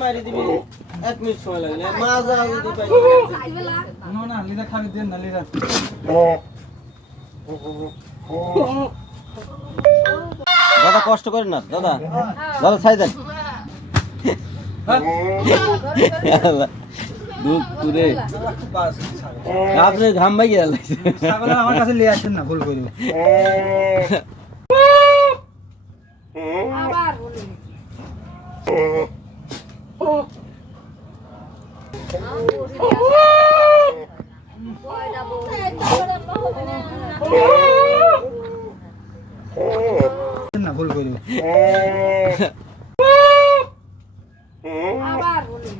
মারি দিবি 1 মিনিট সময় লাগলে মাজা যদি পাই না লিরা খাবি দেন না লিরা দাদা কষ্ট করেন না দাদা দাদা ছাই দেন দুধ তুরে আপনি ঘাম ভাই গেল ছাগল আমার কাছে নিয়ে আসেন না ভুল করি আবার বলি না ভুল করি আবার বলি